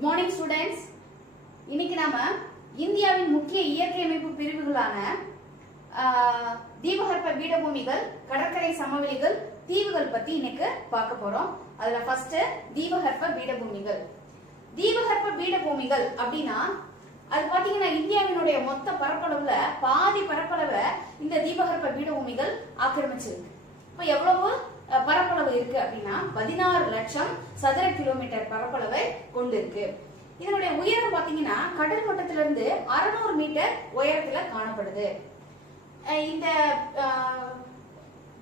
Good morning students. இன்னைக்கு நாம இந்தியாவின் முக்கிய இயற்கை அமைப்பு பிரிவுகளான தீபகற்ப பீடபூமிகள், கடற்கரை சமவெளிகள், தீவுகள் பத்தி இன்னைக்கு பார்க்க போறோம். அதுல ஃபர்ஸ்ட் தீபகற்ப பீடபூமிகள். தீபகற்ப பீடபூமிகள் அப்படின்னா அது பாத்தீங்கன்னா இந்தியாவினுடைய மொத்த பரப்பளவுல பாதி பரப்பளவை இந்த தீபகற்ப பீடபூமிகள் ஆக்கிரமிச்சிருக்கு. இப்ப எவ்வளவு பரப்பளவு இருக்கு அப்படின்னா 16 லட்சம் சதுர கிலோமீட்டர் பரப்பளவை கொண்டிருக்கு. இதனுடைய உயரம் பாத்தீங்கன்னா கடல் மட்டத்திலிருந்து 600 மீட்டர் உயரத்துல காணப்படுது. இந்த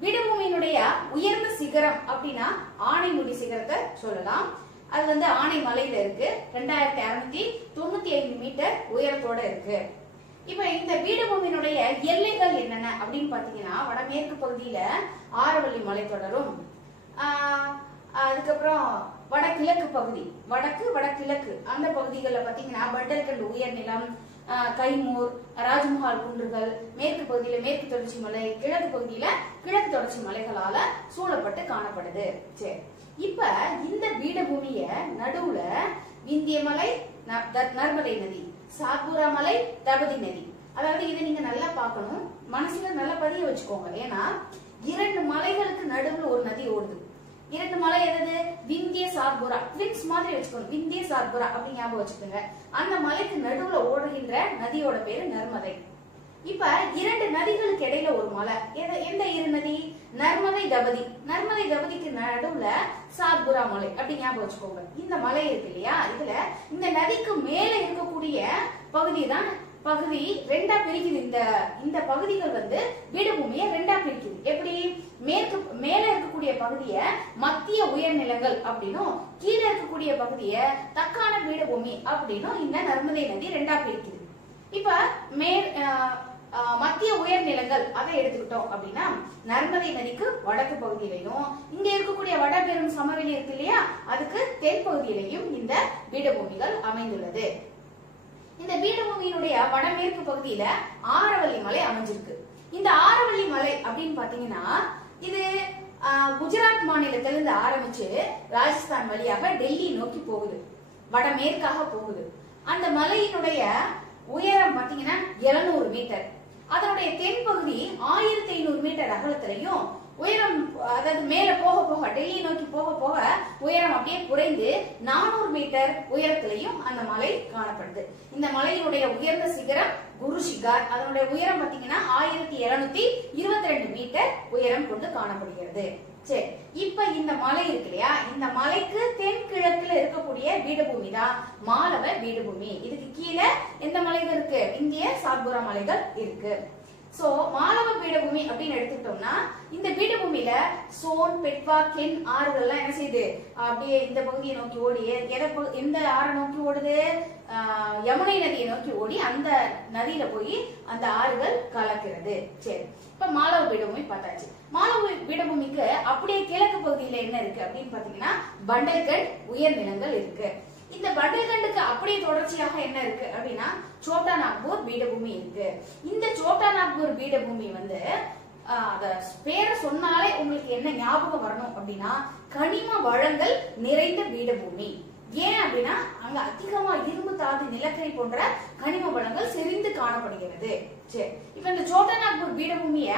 பீடபூமியினுடைய உயர்ந்த சிகரம் அப்படின்னா ஆனைமுடி சிகரத்தை சொல்லலாம். அது ஆனைமலையில இருக்கு. 2695 மீட்டர் உயரத்தோட இருக்கு. இப்ப இந்த பீடபூமியினுடைய எல்லைகள் என்னென்ன அப்படின்னு பாத்தீங்கன்னா வடமேற்கு பகுதியில ஆரவல்லி மலைத்தொடரும், அதுக்கப்புறம் வடகிழக்கு பகுதி, வடகிழக்கு அந்த பகுதிகளில் பாத்தீங்கன்னா பண்டல்கண்ட் உயர்நிலம், கைமூர், ராஜ்மஹால் குன்றுகள், மேற்கு பகுதியில மேற்கு தொடர்ச்சி மலை, கிழக்கு பகுதியில கிழக்கு தொடர்ச்சி மலைகளால சூழப்பட்டு காணப்படுது. சரி, இப்ப இந்த பீடபூமிய நடுவுல விந்திய மலை, நர்மதை நதி, சாத்புரா மலை, தபதி நதி. அதாவது இதை நீங்க நல்லா பார்க்கணும், மனசுல நல்லா பதிய வச்சுக்கோங்க. ஏன்னா 2 மலைகளுக்கு நடுவுல ஒரு நதி ஓடுது. 2 மலை எது? விந்திய சாத்புரா, ட்வின்ஸ் மாதிரி வச்சுக்கோங்க. விந்திய சாத்புரா அப்படி ஞாபகம் வச்சுக்கோங்க. அந்த மலைக்கு நடுவுல ஓடுகின்ற நதியோட பேரு நர்மதை. இப்ப 2 நதிகளுக்கு இடையில ஒரு மலை. எந்த 2 நதி? நர்மதை தபதி. நர்மதை தபதிக்கு நடுவுல சாத்புரா மலை அப்படி ஞாபகம் வச்சுக்கோங்க. இந்த மலை இருக்கு இல்லையா, இதுல இந்த நதிக்கு மேல இருக்கக்கூடிய பகுதி தான் பகுதி ரெண்டா பிரிக்குது. இந்த பகுதிகள் பீடபூமியை ரெண்டா பிரிக்குது. எப்படி? மேல இருக்கக்கூடிய பகுதிய மத்திய உயர்நிலங்கள் அப்படின்னும், கீழே இருக்கக்கூடிய பகுதிய தக்கான பீடபூமி அப்படின்னும் இந்த நர்மதை நதி ரெண்டா பிரிக்குது. இப்ப மத்திய உயர்நிலங்கள் அதை எடுத்துக்கிட்டோம் அப்படின்னா நர்மதை நதிக்கு வடக்கு பகுதியிலையும், இங்க இருக்கக்கூடிய வடபெரும் சமவெளி இருக்கு இல்லையா, அதுக்கு தென் பகுதியிலையும் இந்த பீடபூமிகள் அமைந்துள்ளது. இந்த பீடபூமியினுடைய வடமேற்கு பகுதியில ஆரவல்லி மலை அமைஞ்சிருக்கு. இந்த ஆரவல்லி மலை அப்படின்னு பாத்தீங்கன்னா இது குஜராத் மாநிலத்திலிருந்து ஆரம்பிச்சு ராஜஸ்தான் வழியாக டெல்லி நோக்கி போகுது, வடமேற்காக போகுது. அந்த மலையினுடைய உயரம் பாத்தீங்கன்னா 700 மீட்டர். அதனுடைய தென்பகுதி 1500 மீட்டர் அகலத்திலையும், உயரம் அதாவது மேல போக போக டெல்லி நோக்கி போக போக உயரம் அப்படியே குறைந்து 400 மீட்டர் உயரத்திலையும் அந்த மலை காணப்படுது. இந்த மலையினுடைய உயர்ந்த சிகரம் குரு சிகார். அதனுடைய உயரம் பாத்தீங்கன்னா 1722 மீட்டர் உயரம் கொண்டு காணப்படுகிறது. சரி, இப்ப இந்த மலை இருக்கு இல்லையா, இந்த மலைக்கு தென்கிழக்குல இருக்கக்கூடிய பீடபூமி தான் மாலவ பீடபூமி. இதுக்கு கீழே எந்த மலைகள் இருக்கு? இந்திய சாத்புரா மலைகள் இருக்கு. சோ மாலவ பீடபூமி அப்படின்னு எடுத்துக்கிட்டோம்னா இந்த பீடபூமியில சோன், பெட்வா, கென் ஆறுகள்லாம் என்ன செய்யுது? அப்படியே இந்த பகுதியை நோக்கி ஓடி, எந்த ஆறை நோக்கி ஓடுது? யமுனை நதியை நோக்கி ஓடி அந்த நதியில போய் அந்த ஆறுகள் கலக்கிறது. சரி, இப்ப மாலவ பீடபூமி பார்த்தாச்சு. மாலவ பீடபூமிக்கு அப்படியே கிழக்கு பகுதியில என்ன இருக்கு அப்படின்னு பாத்தீங்கன்னா பண்டல்கண்ட் உயர்நிலங்கள் இருக்கு. இந்த பண்டல்கண்டுக்கு அப்படியே தொடர்ச்சியாக என்ன இருக்கு அப்படின்னா சோட்டா நாக்பூர் பீடபூமி இருக்கு. இந்த சோட்டா நாக்பூர் பீடபூமி அத பேரை சொன்னாலே உங்களுக்கு என்ன ஞாபகம் வரணும் அப்படின்னா கனிம வளங்கள் நிறைந்த பீடபூமி. ஏன் அப்படின்னா அங்க அதிகமா இரும்பு, தாது, நிலக்கரி போன்ற கனிம வளங்கள் செறிந்து காணப்படுகிறது. சரி, இப்ப இந்த சோட்டா நாக்பூர் பீடபூமிய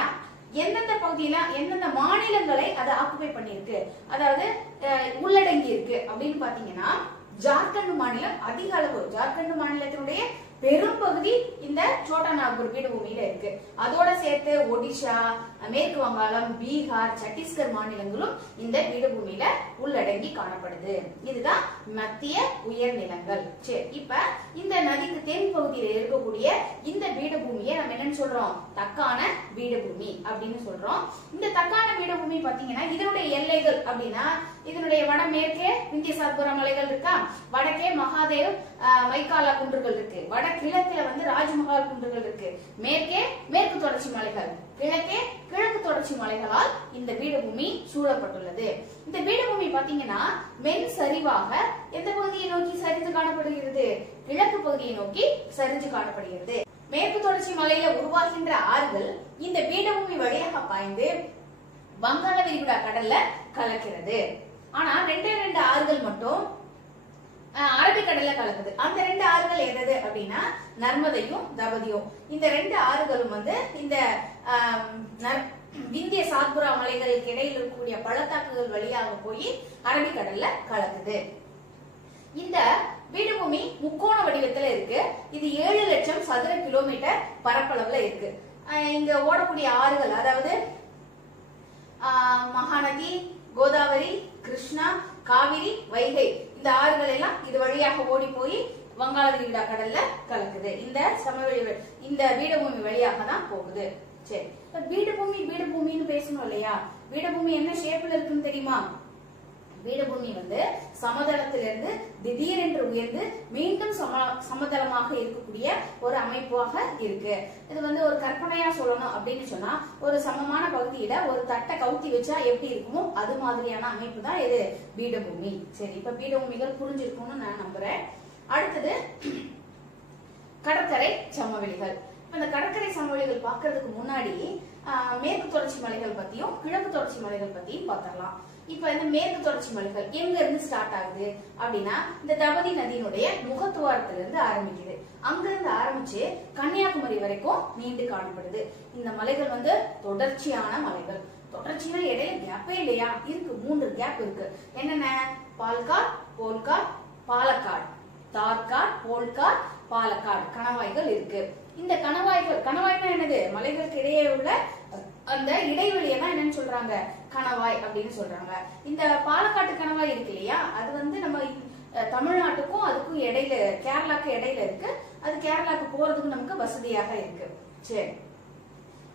எந்தெந்த பகுதியில எந்தெந்த மாநிலங்களை அதை ஆக்குபை பண்ணிருக்கு, அதாவது உள்ளடங்கி இருக்கு அப்படின்னு பாத்தீங்கன்னா ஜார்க்கண்ட் மாநிலம் அதிக அளவு, ஜார்க்கண்ட் மாநிலத்தினுடைய பெரும் பகுதி இந்த சோட்டா நாக்பூர் பீடபூமியில இருக்கு. அதோட சேர்த்து ஒடிஷா, மேற்கு வங்காளம், பீகார், சத்தீஸ்கர் மாநிலங்களும் இந்த பீடபூமியில உள்ளடங்கி காணப்படுது. இதுதான் மத்திய உயர்நிலங்கள். சரி, இப்ப இந்த நதிக்கு தென் பகுதியில இருக்கக்கூடிய இந்த பீடபூமியை நம்ம என்னன்னு சொல்றோம்? தக்கான பீடபூமி அப்படின்னு சொல்றோம். இந்த தக்கான பீடபூமி பாத்தீங்கன்னா இதனுடைய எல்லைகள் அப்படின்னா இதனுடைய வடமேற்கே விந்திய சாத்புரா மலைகள் இருக்கா, வடக்கே மகாதேவ், மைக்காலா குன்றுகள் இருக்கு, வடகிழக்குல ராஜ்மஹால் குன்றுகள் இருக்கு, மேற்கே மேற்கு தொடர்ச்சி மலைகள், கிழக்கே கிழக்கு தொடர்ச்சி மலைகளால் இந்த பீடபூமி சூழப்பட்டுள்ளது. இந்த பீடபூமி பாத்தீங்கன்னா மென் சரிவாக எந்த பகுதியை நோக்கி சரிந்து காணப்படுகிறது? கிழக்கு பகுதியை நோக்கி சரிஞ்சு காணப்படுகிறது. மேற்கு தொடர்ச்சி மலையில உருவாகின்ற ஆறுகள் இந்த பீடபூமி வழியாக பாய்ந்து வங்காள விரிகுடா கடல்ல கலக்கிறது. ஆனா 2 ஆறுகள் மட்டும் அரபிக்கடல்ல கலக்குது. அந்த ரெண்டு ஆறுகள் எது அப்படின்னா நர்மதையும் தபதியும். இந்த ரெண்டு ஆறுகளும் வந்து இந்த விந்திய சாத்புரா மலைகளுக்கு இடையில் இருக்கக்கூடிய பள்ளத்தாக்குகள் வழியாக போய் அரபிக்கடல்ல கலக்குது. இந்த பீடபூமி முக்கோண வடிவத்துல இருக்கு. இது 7 லட்சம் சதுர கிலோமீட்டர் பரப்பளவுல இருக்கு. இங்க ஓடக்கூடிய ஆறுகள் அதாவது மகாநதி, கோதாவரி, கிருஷ்ணா, காவிரி, வைகை இந்த ஆறுகள் எல்லாம் இது வழியாக ஓடி போய் வங்காள விரிகுடா கடல்ல கலக்குது. இந்த சமவெளி இந்த பீடபூமி வழியாக தான் போகுது. சரி, பீடபூமின்னு பேசணும் இல்லையா? பீடபூமி என்ன ஷேப்ல இருக்குன்னு தெரியுமா? பீடபூமி வந்து சமதளத்திலிருந்து திடீரென்று உயர்ந்து மீண்டும் சமதளமாக இருக்கக்கூடிய ஒரு அமைப்பாக இருக்கு. இது வந்து ஒரு கற்பனையா சொல்லணும் அப்படின்னு சொன்னா, ஒரு சமமான பகுதியில ஒரு தட்டை கவுத்தி வச்சா எப்படி இருக்குமோ அது மாதிரியான அமைப்பு தான் இது பீடபூமி. சரி, இப்ப பீடபூமிகள் புரிஞ்சிருக்கும்னு நான் நம்புறேன். அடுத்தது கடற்கரை சமவெளிகள். இந்த கடற்கரை சமவெளிகள் பாக்குறதுக்கு முன்னாடி மேற்கு தொடர்ச்சி மலைகள் பத்தியும் கிழக்கு தொடர்ச்சி மலைகள் பத்தியும் பார்த்தரலாம். இப்ப இந்த மேற்கு தொடர்ச்சி மலைகள் எங்க இருந்து ஸ்டார்ட் ஆகுது அப்படின்னா, இந்த தபதி நதியினுடைய முகத்துவாரத்திலிருந்து ஆரம்பிக்குது. அங்க இருந்து ஆரம்பிச்சு கன்னியாகுமரி வரைக்கும் நீண்டு காணப்படுது. இந்த மலைகள் வந்து தொடர்ச்சியான மலைகள். தொடர்ச்சியான இடையில கேப்பே இல்லையா? இருக்கு, 3 கேப் இருக்கு. என்னென்ன? பால்காட், போல்காட், பாலக்காடு, தார்காட், போல்காட், பாலக்காடு கணவாய்கள் இருக்கு. இந்த கணவாய்னா என்னது? மலைகளுக்கு இடையே உள்ள அந்த இடைவெளியை தான் என்னன்னு சொல்றாங்க? கணவாய் அப்படின்னு சொல்றாங்க. இந்த பாலக்காட்டு கணவாய் இருக்கு இல்லையா? அது வந்து நம்ம தமிழ்நாட்டுக்கும் அதுக்கும் இடையில, கேரளாக்கு இடையில இருக்கு. அது கேரளாக்கு போறதுக்கு நமக்கு வசதியாக இருக்கு. சரி,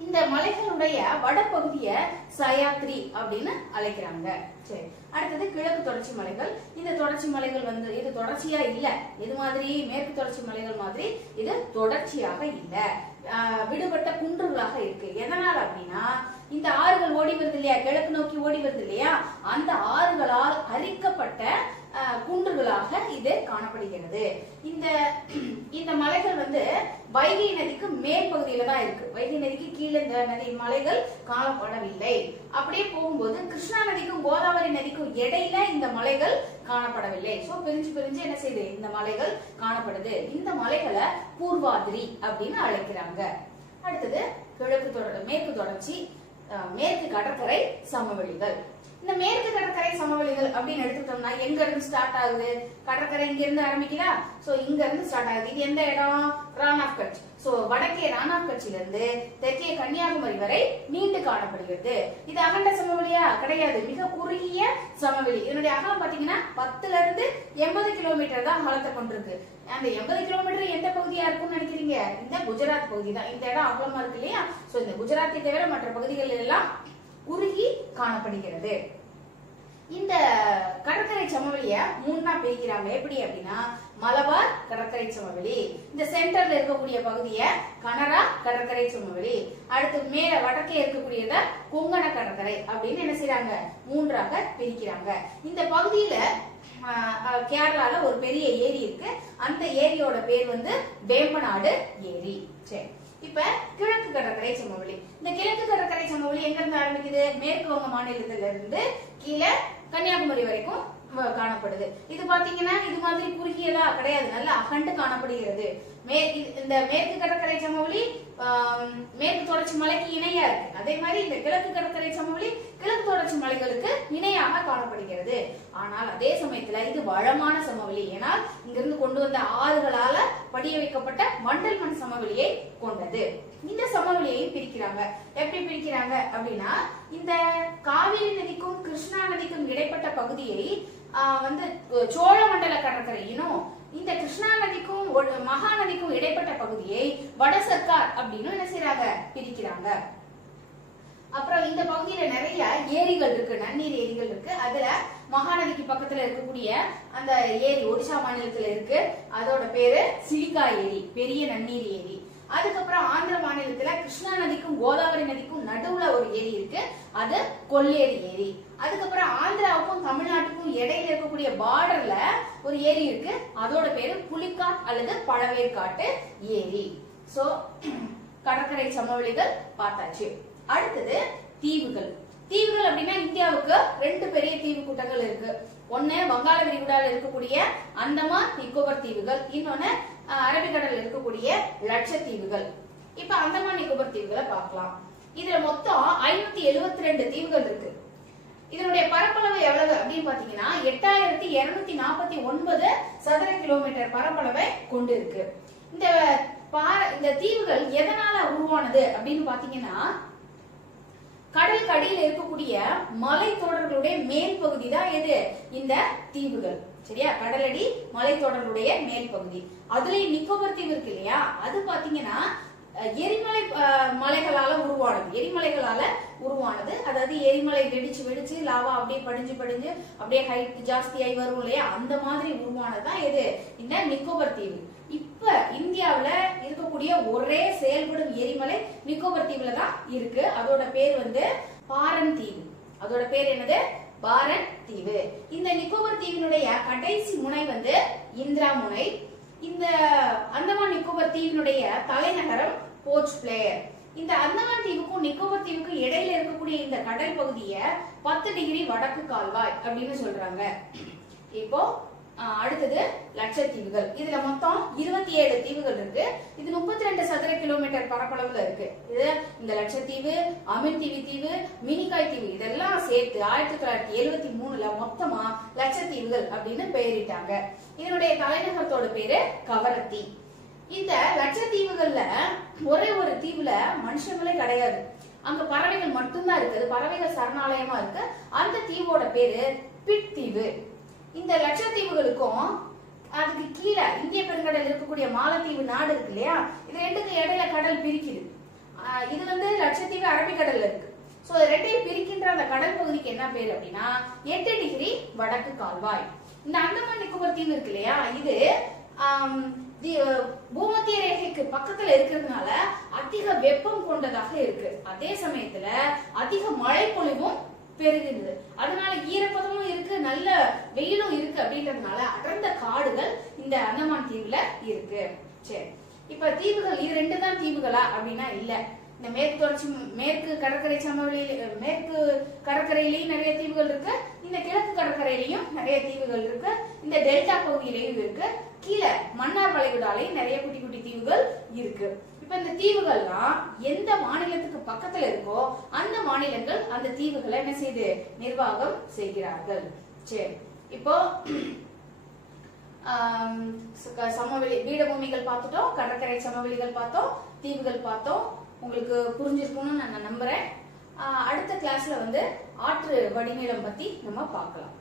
இந்த மலைகளுடைய வடபகுதிய சயாத்ரி அப்படின்னு அழைக்கிறாங்க. சரி, அடுத்தது கிழக்கு தொடர்ச்சி மலைகள். இந்த தொடர்ச்சி மலைகள் வந்து இது தொடர்ச்சியா இல்ல. இது மாதிரி மேற்கு தொடர்ச்சி மலைகள் மாதிரி இது தொடர்ச்சியாக இல்ல, விடுபட்ட குன்றுகளாக இருக்கு. எதனால அப்படின்னா, இந்த ஆறுகள் ஓடி வருது இல்லையா, கிழக்கு நோக்கி ஓடி வருது இல்லையா, அந்த ஆறுகளால் அரிக்கப்பட்ட குன்றுகளாக இது காணப்படுகிறது. இந்த மலைகள் வந்து வைகை நதிக்கு மேல் பகுதியில தான் இருக்கு. வைகை நதிக்கு கீழே இந்த நதி மலைகள் காணப்படவில்லை. அப்படியே போகும்போது கிருஷ்ணா நதிக்கும் கோதாவரி நதிக்கும் இடையில இந்த மலைகள் காணப்படவில்லை. சோ பிரிஞ்சு என்ன செய்யுது? இந்த மலைகள் காணப்படுது. இந்த மலைகளை பூர்வாதிரி அப்படின்னு அழைக்கிறாங்க. அடுத்தது மேற்கு தொடர்ச்சி, மேற்கு கடற்கரை சமவெளிகள். இந்த மேற்கு கடற்கரை சமவெளிகள் அப்படின்னு எடுத்துட்டோம்னா எங்க இருந்து ஸ்டார்ட் ஆகுது? கடற்கரை இங்க இருந்து ஆரம்பிக்குதா? சோ இங்க இருந்து ஸ்டார்ட் ஆகுது. இது எந்த இடம்? ரான் ஆஃப் கட்ச். சோ வடக்கே ரான் ஆஃப் கட்சில இருந்து தெற்கே கன்னியாகுமரி வரை நீண்டு காணப்படுகிறது. இது அகண்ட சமவெளியா? கிடையாது, மிக குறுகிய சமவெளி. இதனுடைய அகலம் பாத்தீங்கன்னா 10 இருந்து 80 கிலோமீட்டர் தான் அகலத்தை கொண்டிருக்கு. அந்த 80 கிலோமீட்டர் எந்த பகுதியா இருக்கும்னு நினைக்கிறீங்க? இந்த குஜராத் பகுதி தான். இந்த இடம் அகலமா இருக்கு இல்லையா? சோ இந்த குஜராத்தை தவிர மற்ற பகுதிகள் எல்லாம் குறுகி காணப்படுகிறது. இந்த கடற்கரை சமவெளிய 3ஆ பிரிக்கிறாங்க. எப்படி அப்படின்னா, மலபார் கடற்கரை சமவெளி, இந்த சென்டர்ல இருக்கக்கூடிய பகுதிய கனரா கடற்கரை சமவெளி, அடுத்து மேல வடக்கே இருக்கக்கூடியத கொங்கண கடற்கரை அப்படின்னு என்ன செய்யறாங்க? 3ஆக பிரிக்கிறாங்க. இந்த பகுதியில கேரளால ஒரு பெரிய ஏரி இருக்கு. அந்த ஏரியோட பேர் வந்து வேம்பநாடு ஏரி. சரி, இப்ப கிழக்கு கடற்கரை சமவெளி. இந்த கிழக்கு கடற்கரை சமவெளி எங்க இருந்து ஆரம்பிக்குது? மேற்கு வங்க மாநிலத்தில இருந்து கீழே கன்னியாகுமரி வரைக்கும் காணப்படுது. இது பாத்தீங்கன்னா இது மாதிரி குறுகியதா கிடையாது, நல்ல அகண்டு காணப்படுகிறது. இந்த மேற்கு கடற்கரை சமவெளி மேற்கு தொடர்ச்சி மலைக்கு இணையா இருக்கு. அதே மாதிரி இந்த கிழக்கு கடற்கரை சமவெளி கிழக்கு தொடர்ச்சி மலைகளுக்கு இணையாக காணப்படுகிறது. ஆனால் அதே சமயத்துல இது வளமான சமவெளி. ஏன்னா இங்கிருந்து கொண்டு வந்த ஆறுகளால படிய வைக்கப்பட்ட மண்டல் மண் சமவெளியை கொண்டது. இந்த சமவெளியை பிரிக்கிறாங்க. எப்படி பிரிக்கிறாங்க அப்படின்னா, இந்த காவிரி நதிக்கும் கிருஷ்ணா நதிக்கும் இடைப்பட்ட பகுதியை வந்து சோழ மண்டல கடற்கரையினும், இந்த கிருஷ்ணா நதிக்கும் மகாநதிக்கும் இடைப்பட்ட பகுதியை வட சர்க்கார் அப்படின்னு என்ன செய்யறாங்க? பிரிக்கிறாங்க. அப்புறம் இந்த பகுதியில நிறைய ஏரிகள் இருக்கு, நன்னீர் ஏரிகள் இருக்கு. அதுல மகாநதிக்கு பக்கத்துல இருக்கக்கூடிய அந்த ஏரி ஒடிசா மாநிலத்துல இருக்கு. அதோட பேரு சிலிகா ஏரி, பெரிய நன்னீர் ஏரி. அதுக்கப்புறம் ஆந்திர மாநிலத்துல கிருஷ்ணா நதிக்கும் கோதாவரி நதிக்கும் நடுவுல ஒரு ஏரி இருக்கு, அது கொல்லேரி ஏரி. அதுக்கப்புறம் ஆந்திராவுக்கும் தமிழ்நாட்டுக்கும் இடையில இருக்கக்கூடிய பார்டர்ல ஒரு ஏரி இருக்கு, அதோட பேரு புலிக்காட் அல்லது பழவேற்காட்டு ஏரி. சோ கடற்கரை சமவெளிகள் பார்த்தாச்சு. அடுத்தது தீவுகள். தீவுகள் அப்படின்னா இந்தியாவுக்கு 2 பெரிய தீவு கூட்டங்கள் இருக்கு. ஒண்ணு வங்காள விரிகுடால இருக்கக்கூடிய அந்தமான் நிக்கோபர் தீவுகள், இன்னொன்னு அரபிக்கடல்ல இருக்கக்கூடிய லட்சத்தீவுகள். இப்ப அந்தமான் நிக்கோபர் தீவுகளை பார்க்கலாம். இதுல மொத்தம் 572 தீவுகள் இருக்கு. இதனுடைய பரப்பளவு எவ்வளவு அப்படின்னு பாத்தீங்கன்னா 8249 சதுர கிலோமீட்டர் பரப்பளவை கொண்டு இருக்கு. இந்த தீவுகள் எதனால உருவானது அப்படின்னு பாத்தீங்கன்னா கடலுக்கு அடியில் இருக்கக்கூடிய மலை தொடர்களுடைய மேல் பகுதி தான் எது இந்த தீவுகள். சரியா, கடலடி மலை தொடர்களுடைய மேல் பகுதி. அதுலயும் நிக்கோபர் தீவு இருக்கு இல்லையா, அது பாத்தீங்கன்னா எரிமலை மலைகளால உருவானது. அதாவது எரிமலை வெடிச்சு லாவா அப்படியே படிஞ்சு அப்படியே ஹைட் ஜாஸ்தியாகி வரும் இல்லையா, அந்த மாதிரி உருவானதுதான் எது இந்த நிக்கோபர் தீவு. இப்ப இந்தியாவுல இருக்கக்கூடிய ஒரே செயல்படும் எரிமலை நிக்கோபர் தீவுல தான் இருக்கு. அதோட பேர் பாரன் தீவு. அதோட பேர் என்னது? பாரன் தீவு. இந்த நிக்கோபர் தீவினுடைய கடைசி முனை இந்திரா முனை. இந்த அந்தமான் நிக்கோபர் தீவினுடைய தலைநகரம் போர்ட் பிளேயர். இந்த அந்தமான் தீவுக்கும் நிக்கோபர் தீவுக்கும் இடையில இருக்கக்கூடிய இந்த கடல் பகுதியை 10 டிகிரி வடக்கு கால்வாய் அப்படின்னு சொல்றாங்க. இப்போ அடுத்தது லட்சத்தீவுகள். இதுல மொத்தம் 27 தீவுகள் இருக்கு. இது 32 சதுர கிலோமீட்டர் பரப்பளவுல இருக்கு. இது இந்த லட்சத்தீவு, அமின்தீவு தீவு, மினிகாய் தீவு இதெல்லாம் சேர்த்து 1973ல மொத்தமா லட்சத்தீவுகள் அப்படின்னு பெயரிட்டாங்க. இதனுடைய தலைநகரத்தோட பேரு கவரத்தி. இந்த லட்சத்தீவுகள்ல ஒரே ஒரு தீவுல மனுஷங்களே கிடையாது, அங்க பறவைகள் மட்டும்தான் இருக்கு. பறவைகள் சரணாலயமா இருக்கு. அந்த தீவோட பேரு பிட் தீவு. இந்த லட்சத்தீவுகளுக்கும் அதுக்கு கீழே இந்திய பெருங்கடல் இருக்கக்கூடிய மாலத்தீவு நாடு இருக்கு இல்லையா, இது ரெண்டுக்கு இடையில கடல் பிரிக்குது. இது லட்சத்தீவு அரபிக்கடல்ல இருக்கு. சோ ரெண்டையும் பிரிக்கின்ற அந்த கடல் பகுதிக்கு என்ன பேரு அப்படின்னா 8 டிகிரி வடக்கு கால்வாய். இந்த அந்தமான் நிக்கோபர் தீவு இருக்கு இல்லையா, இது பூமத்திய ரேகைக்கு பக்கத்துல இருக்கிறதுனால அதிக வெப்பம் கொண்டதாக இருக்கு. அதே சமயத்துல அதிக மழை பொழிவும் பெருகுது. அதனால ஈரப்பதமும் இருக்கு, நல்ல வெயிலும் இருக்கு. அப்படின்றதுனால அடர்ந்த காடுகள் இந்த அந்தமான் தீவுல இருக்கு. சரி, இப்ப தீவுகள் இது 2 தான் தீவுகளா அப்படின்னா இல்ல. இந்த மேற்கு கடற்கரை மேற்கு கடற்கரையிலயும் நிறைய தீவுகள் இருக்கு. இந்த கிழக்கு கடற்கரையிலயும் நிறைய தீவுகள் இருக்கு. இந்த டெல்டா பகுதியிலையும் இருக்கு. கீழே மன்னார் வளைகுடாலையும் நிறைய குட்டி குட்டி தீவுகள் இருக்கு. இப்ப இந்த தீவுகள்லாம் எந்த மாநிலத்துக்கு பக்கத்துல இருக்கோ அந்த மாநிலங்கள் அந்த தீவுகளை என்ன செய்து நிர்வாகம் செய்கிறார்கள். சரி, இப்போ சமவெளி பீடபூமிகள் பார்த்துட்டோம், கடற்கரை சமவெளிகள் பார்த்தோம், தீவுகள் பார்த்தோம். உங்களுக்கு புரிஞ்சிருக்கும்னு நான் நம்புறேன். அடுத்த கிளாஸ்ல ஆற்று வடிநிலம் பத்தி நம்ம பார்க்கலாம்.